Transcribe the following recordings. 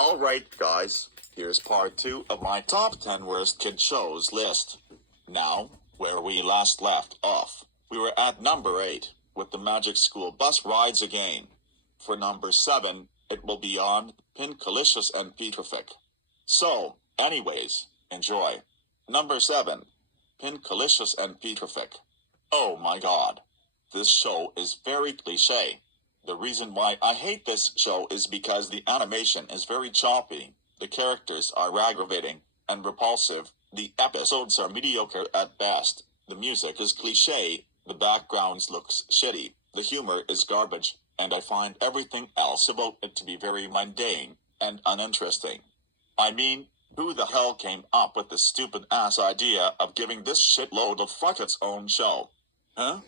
Alright guys, here's part 2 of my top 10 worst kid shows list. Now, where we last left off, we were at number 8, with the Magic School Bus Rides Again. For number 7, it will be on Pinkalicious and Petrific. So, anyways, enjoy. Number 7, Pinkalicious and Petrific. Oh my god. This show is very cliché. The reason why I hate this show is because the animation is very choppy, the characters are aggravating and repulsive, the episodes are mediocre at best, the music is cliché, the backgrounds looks shitty, the humor is garbage, and I find everything else about it to be very mundane and uninteresting. I mean, who the hell came up with this stupid ass idea of giving this shitload of fuck its own show? Huh?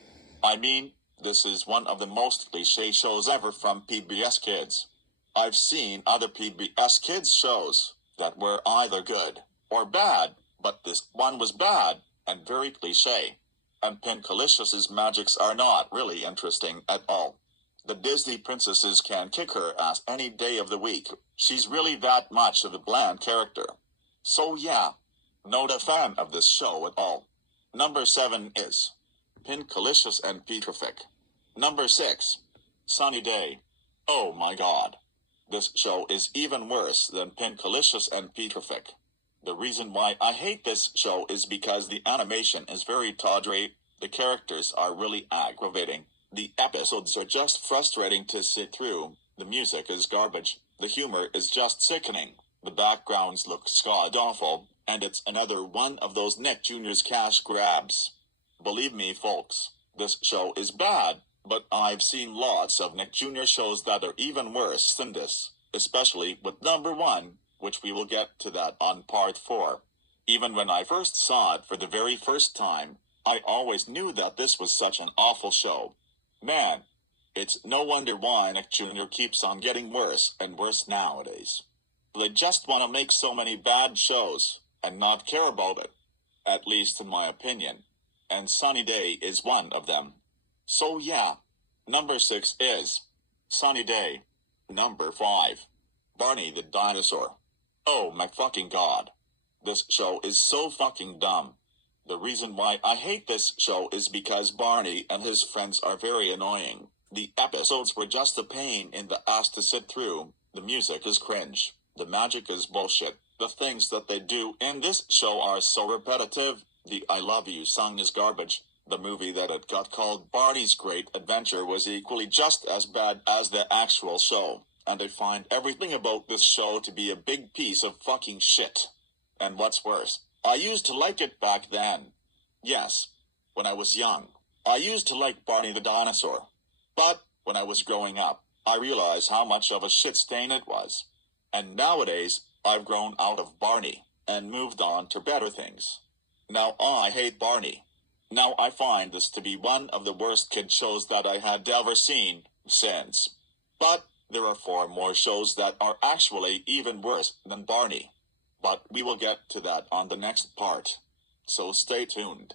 I mean, this is one of the most cliché shows ever from PBS Kids. I've seen other PBS Kids shows that were either good or bad, but this one was bad and very cliché. And Pinkalicious's magics are not really interesting at all. The Disney princesses can kick her ass any day of the week. She's really that much of a bland character. So yeah, not a fan of this show at all. Number 7 is Pinkalicious and Petrific. Number 6, Sunny Day. Oh my god. This show is even worse than Pinkalicious and Petrific. The reason why I hate this show is because the animation is very tawdry, the characters are really aggravating, the episodes are just frustrating to sit through, the music is garbage, the humor is just sickening, the backgrounds look god-awful, and it's another one of those Nick Jr.'s cash grabs. Believe me folks, this show is bad, but I've seen lots of Nick Jr. shows that are even worse than this, especially with number 1, which we will get to that on part 4. Even when I first saw it for the very first time, I always knew that this was such an awful show. Man, it's no wonder why Nick Jr. keeps on getting worse and worse nowadays. They just want to make so many bad shows, and not care about it. At least in my opinion. And Sunny Day is one of them. So yeah, number 6 is Sunny Day. Number 5, Barney the Dinosaur. Oh my fucking god. This show is so fucking dumb. The reason why I hate this show is because Barney and his friends are very annoying. The episodes were just a pain in the ass to sit through. The music is cringe. The magic is bullshit. The things that they do in this show are so repetitive. The I Love You song is garbage. The movie that it got called Barney's Great Adventure was equally just as bad as the actual show. And I find everything about this show to be a big piece of fucking shit. And what's worse, I used to like it back then. Yes, when I was young, I used to like Barney the Dinosaur. But when I was growing up, I realized how much of a shit stain it was. And nowadays, I've grown out of Barney and moved on to better things. Now I hate Barney. Now I find this to be one of the worst kid shows that I had ever seen since. But there are 4 more shows that are actually even worse than Barney. But we will get to that on the next part. So stay tuned.